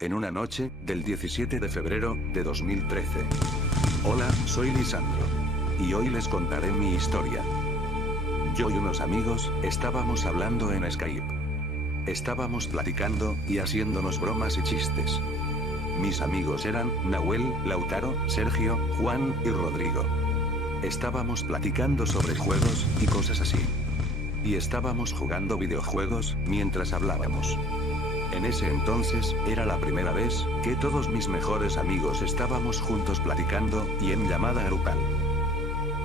En una noche, del 17 de febrero, de 2013. Hola, soy Lisandro. Y hoy les contaré mi historia. Yo y unos amigos, estábamos hablando en Skype. Estábamos platicando, y haciéndonos bromas y chistes. Mis amigos eran, Nahuel, Lautaro, Sergio, Juan, y Rodrigo. Estábamos platicando sobre juegos, y cosas así. Y estábamos jugando videojuegos, mientras hablábamos. En ese entonces, era la primera vez, que todos mis mejores amigos estábamos juntos platicando, y en llamada grupal.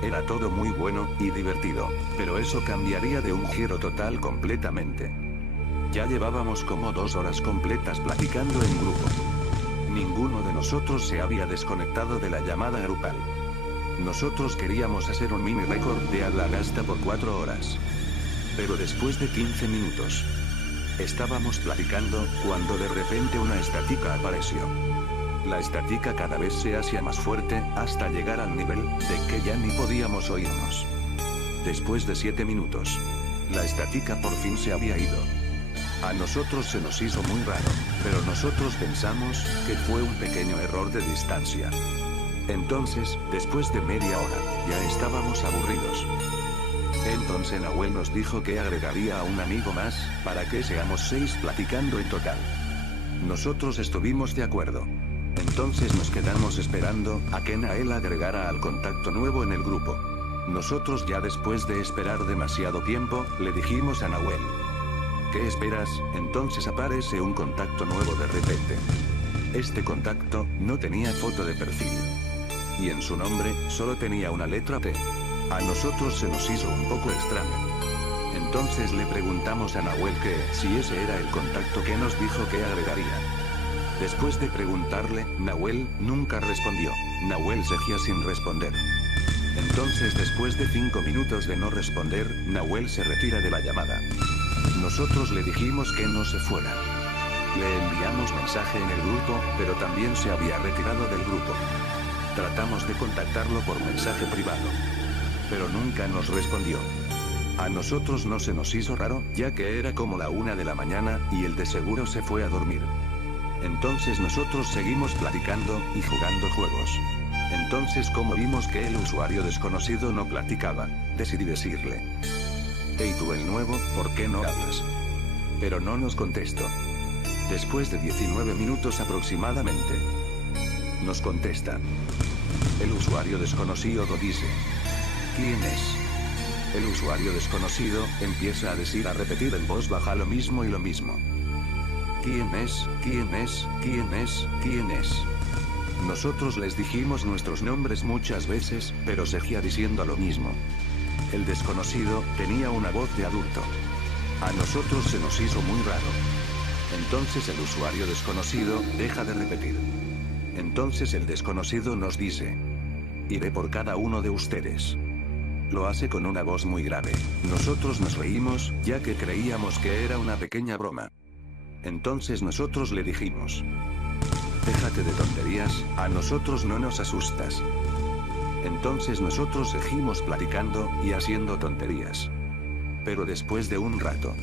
Era todo muy bueno, y divertido, pero eso cambiaría de un giro total completamente. Ya llevábamos como 2 horas completas platicando en grupo. Ninguno de nosotros se había desconectado de la llamada grupal. Nosotros queríamos hacer un mini récord de habla gasta por 4 horas. Pero después de 15 minutos, estábamos platicando, cuando de repente una estática apareció. La estática cada vez se hacía más fuerte, hasta llegar al nivel, de que ya ni podíamos oírnos. Después de 7 minutos, la estática por fin se había ido. A nosotros se nos hizo muy raro, pero nosotros pensamos, que fue un pequeño error de distancia. Entonces, después de media hora, ya estábamos aburridos. Entonces Nahuel nos dijo que agregaría a un amigo más, para que seamos 6 platicando en total. Nosotros estuvimos de acuerdo. Entonces nos quedamos esperando, a que Nael agregara al contacto nuevo en el grupo. Nosotros ya después de esperar demasiado tiempo, le dijimos a Nahuel: ¿qué esperas? Entonces aparece un contacto nuevo de repente. Este contacto, no tenía foto de perfil. Y en su nombre, solo tenía una letra T. A nosotros se nos hizo un poco extraño. Entonces le preguntamos a Nahuel que, si ese era el contacto que nos dijo que agregaría. Después de preguntarle, Nahuel nunca respondió. Nahuel seguía sin responder. Entonces después de 5 minutos de no responder, Nahuel se retira de la llamada. Nosotros le dijimos que no se fuera. Le enviamos mensaje en el grupo, pero también se había retirado del grupo. Tratamos de contactarlo por mensaje privado, pero nunca nos respondió. A nosotros no se nos hizo raro, ya que era como la 1 de la mañana, y él de seguro se fue a dormir. Entonces nosotros seguimos platicando, y jugando juegos. Entonces, como vimos que el usuario desconocido no platicaba, decidí decirle: hey tú el nuevo, ¿por qué no hablas? Pero no nos contestó. Después de 19 minutos aproximadamente, nos contesta. El usuario desconocido dice: ¿quién es? El usuario desconocido empieza a decir, a repetir en voz baja lo mismo y lo mismo. ¿Quién es? ¿Quién es? ¿Quién es? ¿Quién es? Nosotros les dijimos nuestros nombres muchas veces, pero seguía diciendo lo mismo. El desconocido tenía una voz de adulto. A nosotros se nos hizo muy raro. Entonces el usuario desconocido deja de repetir. Entonces el desconocido nos dice: iré por cada uno de ustedes. Lo hace con una voz muy grave. Nosotros nos reímos, ya que creíamos que era una pequeña broma. Entonces nosotros le dijimos: déjate de tonterías, a nosotros no nos asustas. Entonces nosotros seguimos platicando, y haciendo tonterías. Pero después de un rato,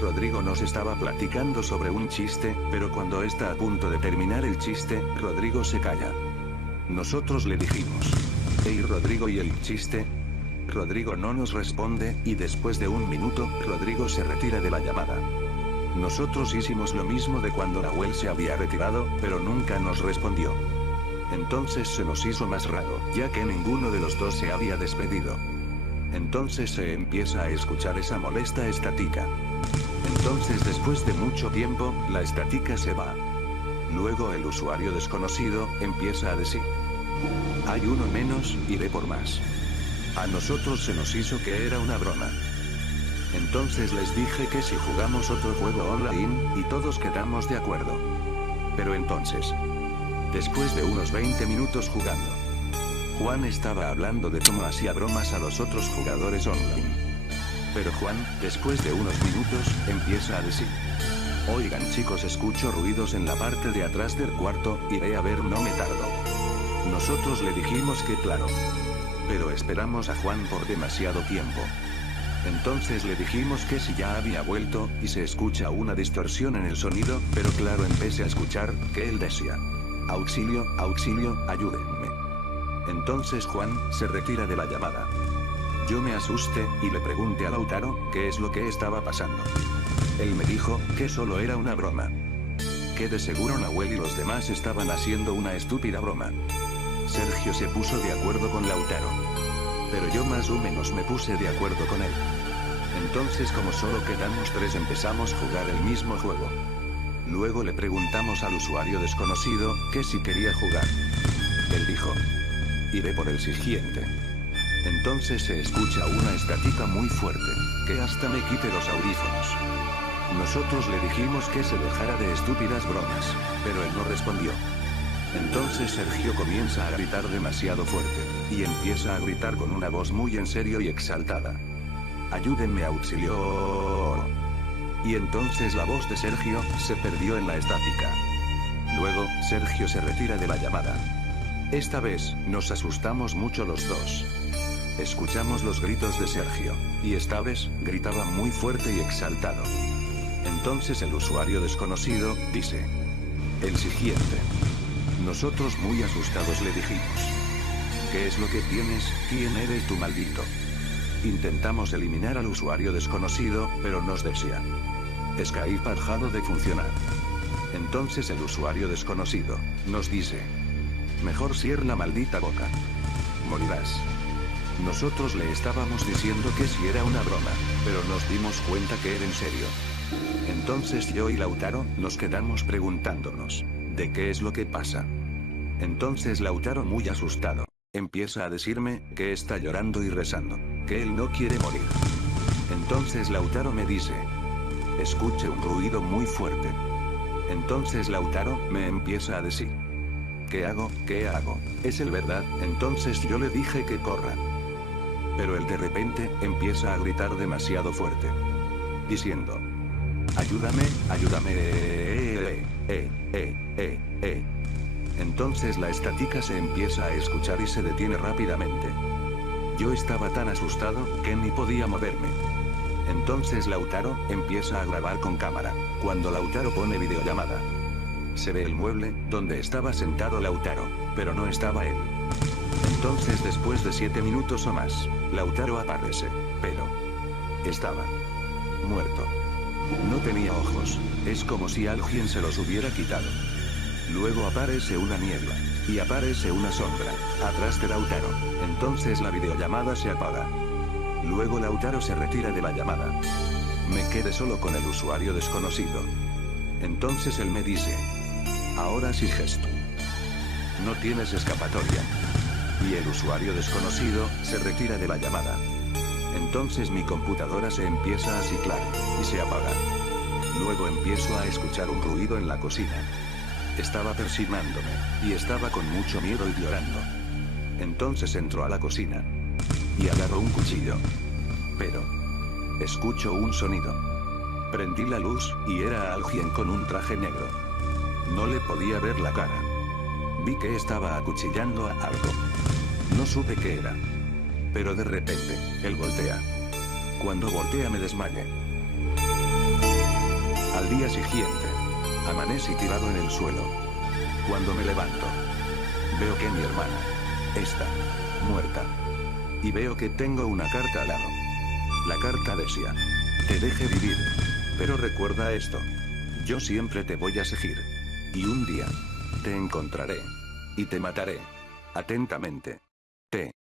Rodrigo nos estaba platicando sobre un chiste, pero cuando está a punto de terminar el chiste, Rodrigo se calla. Nosotros le dijimos: hey Rodrigo, ¿y el chiste? Rodrigo no nos responde, y después de 1 minuto, Rodrigo se retira de la llamada. Nosotros hicimos lo mismo de cuando Nahuel se había retirado, pero nunca nos respondió. Entonces se nos hizo más raro, ya que ninguno de los dos se había despedido. Entonces se empieza a escuchar esa molesta estática. Entonces después de mucho tiempo, la estática se va. Luego el usuario desconocido empieza a decir: hay uno menos, iré por más. A nosotros se nos hizo que era una broma. Entonces les dije que si jugamos otro juego online, y todos quedamos de acuerdo. Pero entonces, después de unos 20 minutos jugando, Juan estaba hablando de cómo hacía bromas a los otros jugadores online. Pero Juan, después de unos minutos, empieza a decir: oigan chicos, escucho ruidos en la parte de atrás del cuarto, iré a ver, no me tardo. Nosotros le dijimos que claro. Pero esperamos a Juan por demasiado tiempo. Entonces le dijimos que si ya había vuelto, y se escucha una distorsión en el sonido, pero claro empecé a escuchar, que él decía: auxilio, auxilio, ayúdenme. Entonces Juan, se retira de la llamada. Yo me asusté, y le pregunté a Lautaro, qué es lo que estaba pasando. Él me dijo, que solo era una broma. Que de seguro Nahuel y los demás estaban haciendo una estúpida broma. Sergio se puso de acuerdo con Lautaro. Pero yo más o menos me puse de acuerdo con él. Entonces como solo quedamos 3 empezamos a jugar el mismo juego. Luego le preguntamos al usuario desconocido, que si quería jugar. Él dijo: iré por el siguiente. Entonces se escucha una estática muy fuerte, que hasta me quité los audífonos. Nosotros le dijimos que se dejara de estúpidas bromas, pero él no respondió. Entonces Sergio comienza a gritar demasiado fuerte, y empieza a gritar con una voz muy en serio y exaltada: ayúdenme, auxilio. Y entonces la voz de Sergio se perdió en la estática. Luego, Sergio se retira de la llamada. Esta vez, nos asustamos mucho los dos. Escuchamos los gritos de Sergio, y esta vez, gritaba muy fuerte y exaltado. Entonces el usuario desconocido, dice: el siguiente. Nosotros muy asustados le dijimos: ¿qué es lo que tienes? ¿Quién eres tú, maldito? Intentamos eliminar al usuario desconocido, pero nos decía: Skype ha dejado de funcionar. Entonces el usuario desconocido, nos dice: mejor cierra la maldita boca. Morirás. Nosotros le estábamos diciendo que si era una broma, pero nos dimos cuenta que era en serio. Entonces yo y Lautaro, nos quedamos preguntándonos, ¿de qué es lo que pasa? Entonces Lautaro muy asustado, empieza a decirme, que está llorando y rezando, que él no quiere morir. Entonces Lautaro me dice: escuche un ruido muy fuerte. Entonces Lautaro, me empieza a decir: ¿qué hago? ¿Qué hago? ¿Es el verdad? Entonces yo le dije que corra. Pero él de repente, empieza a gritar demasiado fuerte, diciendo: ayúdame, ayúdame. Entonces la estática se empieza a escuchar y se detiene rápidamente. Yo estaba tan asustado, que ni podía moverme. Entonces Lautaro, empieza a grabar con cámara. Cuando Lautaro pone videollamada, se ve el mueble, donde estaba sentado Lautaro, pero no estaba él. Entonces después de 7 minutos o más, Lautaro aparece, pero estaba muerto. No tenía ojos, es como si alguien se los hubiera quitado. Luego aparece una niebla, y aparece una sombra, atrás de Lautaro. Entonces la videollamada se apaga. Luego Lautaro se retira de la llamada. Me quedé solo con el usuario desconocido. Entonces él me dice: ahora sí, gesto. No tienes escapatoria. Y el usuario desconocido, se retira de la llamada. Entonces mi computadora se empieza a ciclar, y se apaga. Luego empiezo a escuchar un ruido en la cocina. Estaba persignándome, y estaba con mucho miedo y llorando. Entonces entró a la cocina, y agarró un cuchillo. Pero escucho un sonido. Prendí la luz, y era alguien con un traje negro. No le podía ver la cara. Vi que estaba acuchillando a algo. No supe qué era. Pero de repente, él voltea. Cuando voltea me desmayé. Al día siguiente, amanecí tirado en el suelo. Cuando me levanto, veo que mi hermana está muerta. Y veo que tengo una carta al lado. La carta decía: te deje vivir. Pero recuerda esto. Yo siempre te voy a seguir. Y un día, te encontraré. Y te mataré. Atentamente. T.